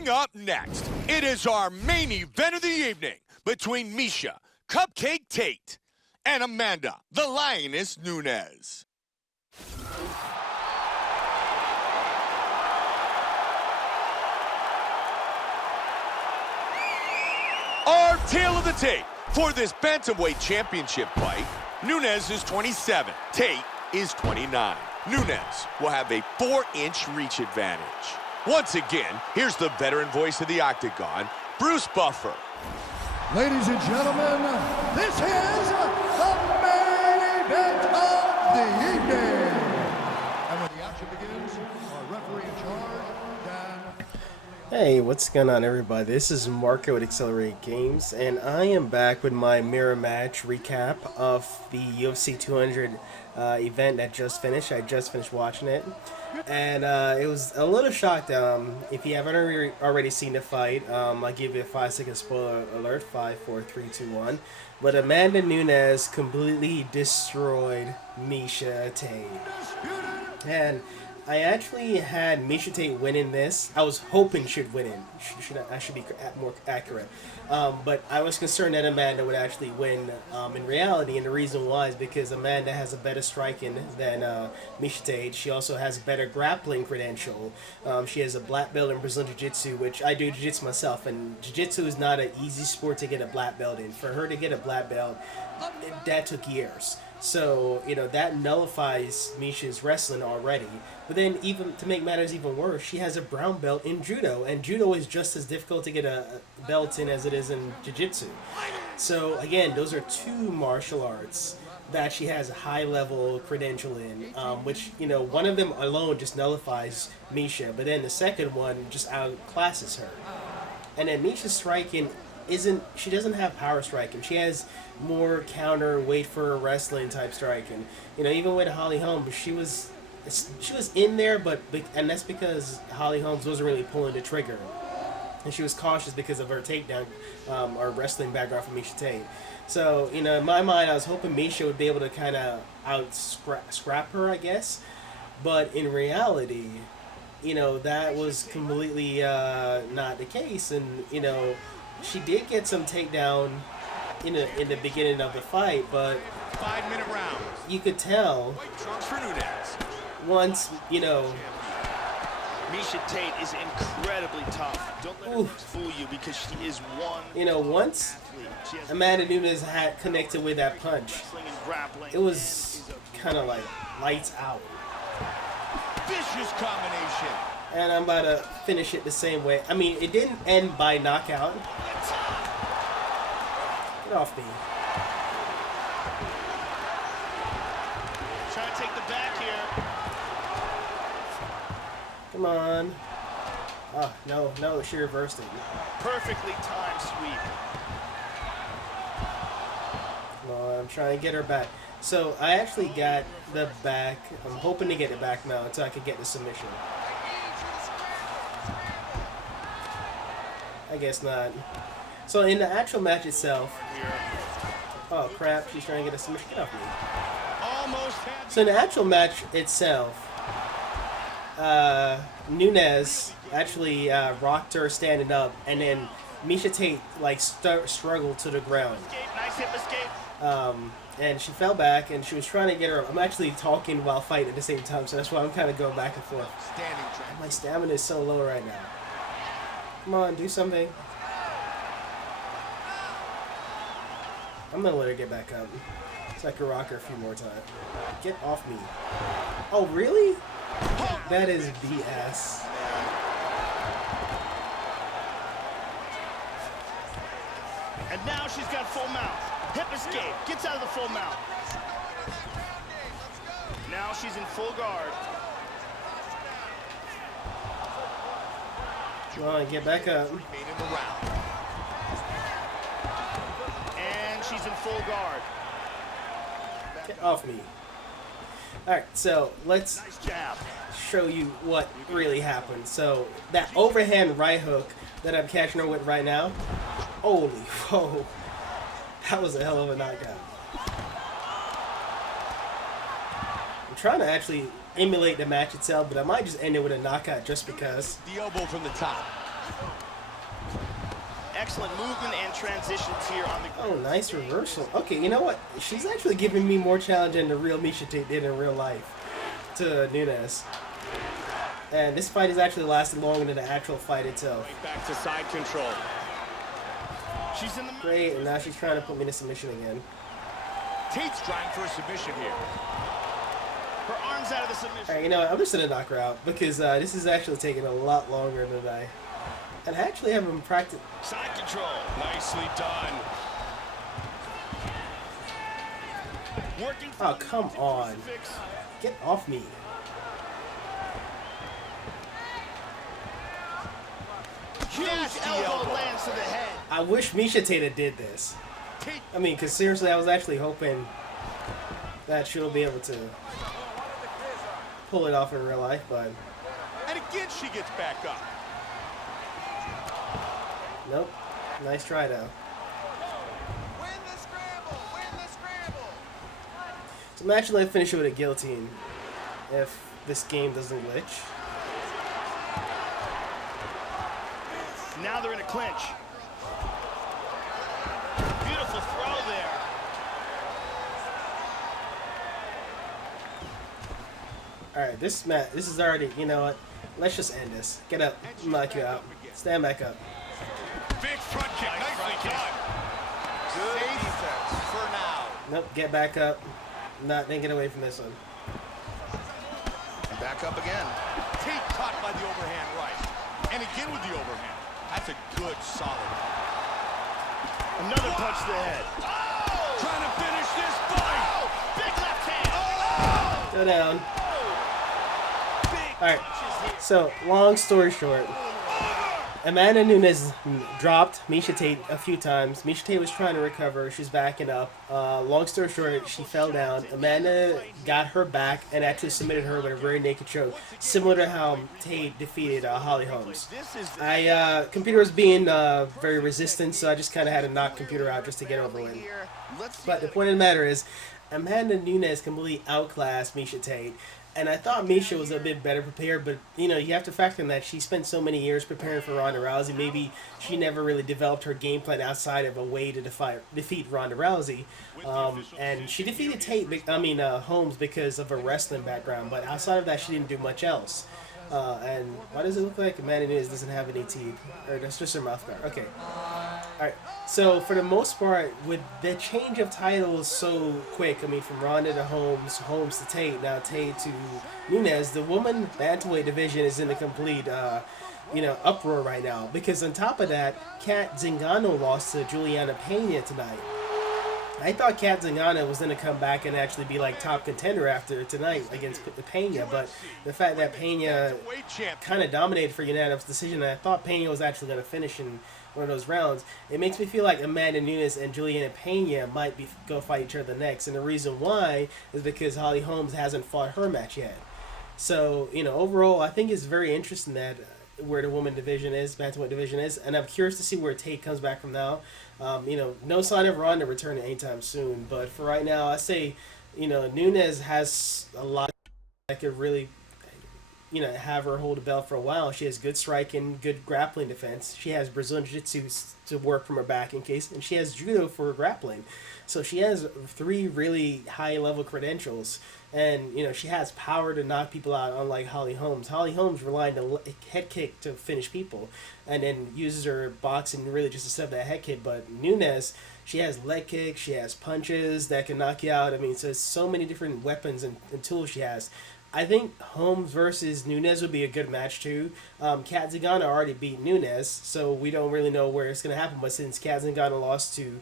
Coming up next, it is our main event of the evening between Miesha Cupcake Tate and Amanda the Lioness Nunes. Our tale of the tape for this bantamweight championship fight. Nunes is 27, Tate is 29. Nunes will have a 4-inch reach advantage. Once again, here's the veteran voice of the Octagon, Bruce Buffer. Ladies and gentlemen, this is the main event of the evening. And when the action begins, our referee in charge, Dan. Hey, what's going on, everybody? This is Marco at Accelerate Games, and I am back with my mirror match recap of the UFC 200 event that just finished. I just finished watching it, and it was a little shocked. If you haven't already seen the fight, I'll give you a 5-second spoiler alert. 5, 4, 3, 2, 1. But Amanda Nunes completely destroyed Miesha Tate, and I actually had Miesha Tate winning this. I was hoping she'd win it. I should be more accurate. But I was concerned that Amanda would actually win in reality, and the reason why is because Amanda has a better striking than Miesha Tate. She also has a better grappling credential. She has a black belt in Brazilian Jiu-Jitsu, which I do Jiu-Jitsu myself, and Jiu-Jitsu is not an easy sport to get a black belt in. For her to get a black belt, that took years. So, that nullifies Miesha's wrestling already. But then, even to make matters even worse, she has a brown belt in Judo. And Judo is just as difficult to get a belt in as it is in Jiu-Jitsu. So, again, those are two martial arts that she has a high-level credential in. Which, one of them alone just nullifies Miesha. But then the second one just outclasses her. And then Miesha's striking she doesn't have power striking. She has more counter, wait for wrestling type striking. Even with Holly Holmes, she was in there, and that's because Holly Holmes wasn't really pulling the trigger, and she was cautious because of her takedown or wrestling background from Miesha Tate. So in my mind, I was hoping Miesha would be able to kind of scrap her, I guess, but in reality, that was completely not the case, and she did get some takedown in the beginning of the fight, but 5-minute round. You could tell once, Miesha Tate is incredibly tough. Don't let her fool you because she is one. Once Amanda Nunes had connected with that punch, it was kind of like lights out. Vicious combination. And I'm about to finish it the same way. I mean, it didn't end by knockout. Get off me. Trying to take the back here. Come on. Oh, no, she reversed it. Perfectly timed sweep. Come on, I'm trying to get her back. So, I actually got the back. I'm hoping to get it back now until I can get the submission. I guess not. So in the actual match itself, oh crap, she's trying to get a submission. Get off me. So in the actual match itself, Nunes actually rocked her standing up, and then Miesha Tate struggled to the ground. Nice hip escape. And she fell back, and she was trying to get her up. I'm actually talking while fighting at the same time, so that's why I'm kind of going back and forth. My stamina is so low right now. Come on, do something. I'm gonna let her get back up so I can rock her a few more times. Get off me. Oh, really? That is BS. And now she's got full mount. Hip escape. Gets out of the full mount. Now she's in full guard. Come on, get back up. And she's in full guard. Get off me. Alright, so let's Nice jab. show you what really happened. So that overhand right hook that I'm catching her with right now, holy whoa, that was a hell of a knockout. I'm trying to actually emulate the match itself, but I might just end it with a knockout just because. The elbow from the top. Excellent movement and transitions here on the Oh, ground. nice reversal. Okay, you know what? She's actually giving me more challenge than the real Miesha Tate did in real life to Nunes. And this fight has actually lasted longer than the actual fight itself. Back to side control. She's in the Great, and now she's trying to put me in a submission again. Tate's trying for a submission here. her arms out of the submission. Alright, you know what? I'm just gonna knock her out because this is actually taking a lot longer than I actually haven't practiced. Side control. Nicely done. Working for Oh, come on. crucifix. Get off me. Huge Nasty elbow elbow. lands to the head. I wish Miesha Tate did this. Tate. I mean, because seriously, I was actually hoping that she'll be able to pull it off in real life, but And again, she gets back up. nope. Nice try, though. Win the scramble. Win the scramble. So I'm actually going to finish it with a guillotine if this game doesn't glitch. Now they're in a clinch. Beautiful throw there. Alright, this is already, you know what? Let's just end this. Get up. Knock you out. Stand back up. Big front kick. Nicely done. Good defense for now. Nope, get back up. Not then get away from this one. Back up again. Tate caught by the overhand right. And again with the overhand. That's a good, solid. Another punch to the head. Trying to finish this fight. Big left hand. Go down. Big Alright, punches here. so long story short, Amanda Nunes dropped Miesha Tate a few times. Miesha Tate was trying to recover. She's backing up. Long story short, she fell down. Amanda got her back and actually submitted her with a very naked choke, similar to how Tate defeated Holly Holmes. This is Computer was being very resistant, so I just kind of had to knock computer out just to get over with. here. Let's see But the that point of the matter is, Amanda Nunes completely outclassed Miesha Tate. And I thought Miesha was a bit better prepared, but, you know, you have to factor in that she spent so many years preparing for Ronda Rousey. Maybe she never really developed her game plan outside of a way to defeat Ronda Rousey. And she defeated Holmes because of her wrestling background, but outside of that, she didn't do much else. And why does it look like Amanda Nunes doesn't have any teeth? Or that's just her mouth guard. Okay. Alright. So, for the most part, with the change of titles so quick, I mean, from Ronda to Holmes, Holmes to Tate, now Tate to Nunes, the woman bantamweight division is in a complete, uproar right now. Because on top of that, Kat Zingano lost to Juliana Pena tonight. I thought Kat Zingano was going to come back and actually be like top contender after tonight against Pena, but the fact that Pena Weight champ. kind of dominated for unanimous decision, and I thought Pena was actually going to finish in one of those rounds, it makes me feel like Amanda Nunes and Juliana Pena might go fight each other next, and the reason why is because Holly Holmes hasn't fought her match yet. So, overall, I think it's very interesting that where the woman division is, bantamweight division is, and I'm curious to see where Tate comes back from now. No sign of Ronda returning anytime soon, but for right now, I say, Nunez has a lot that could really, have her hold a belt for a while. She has good striking, good grappling defense. She has Brazilian Jiu-Jitsu to work from her back in case, and she has Judo for her grappling. So she has 3 really high-level credentials, and, she has power to knock people out, unlike Holly Holmes. Holly Holmes relied on a head kick to finish people, and then uses her boxing really just to set up that head kick. But Nunes, she has leg kicks, she has punches that can knock you out. I mean, so it's so many different weapons and tools she has. I think Holmes versus Nunes would be a good match too. Kat Zingano already beat Nunes, so we don't really know where it's going to happen. But since Kat Zingano lost to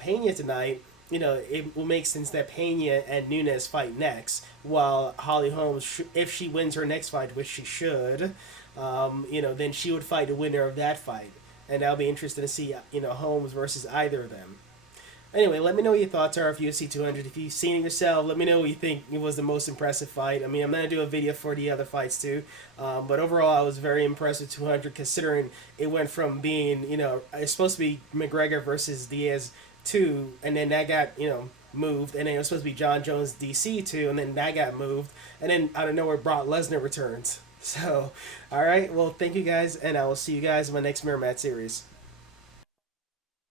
Pena tonight, it will make sense that Pena and Nunes fight next, while Holly Holmes, if she wins her next fight, which she should, then she would fight the winner of that fight. And that'll be interesting to see, Holmes versus either of them. Anyway, let me know what your thoughts are of UFC 200. If you've seen it yourself, let me know what you think it was the most impressive fight. I mean, I'm going to do a video for the other fights too. But overall, I was very impressed with 200 considering it went from being, it's supposed to be McGregor versus Diaz 2, and then that got, moved. And then it was supposed to be John Jones DC 2, and then that got moved. And then out of nowhere, Brock Lesnar returns. So, all right. Well, thank you guys, and I will see you guys in my next Mirror Match series.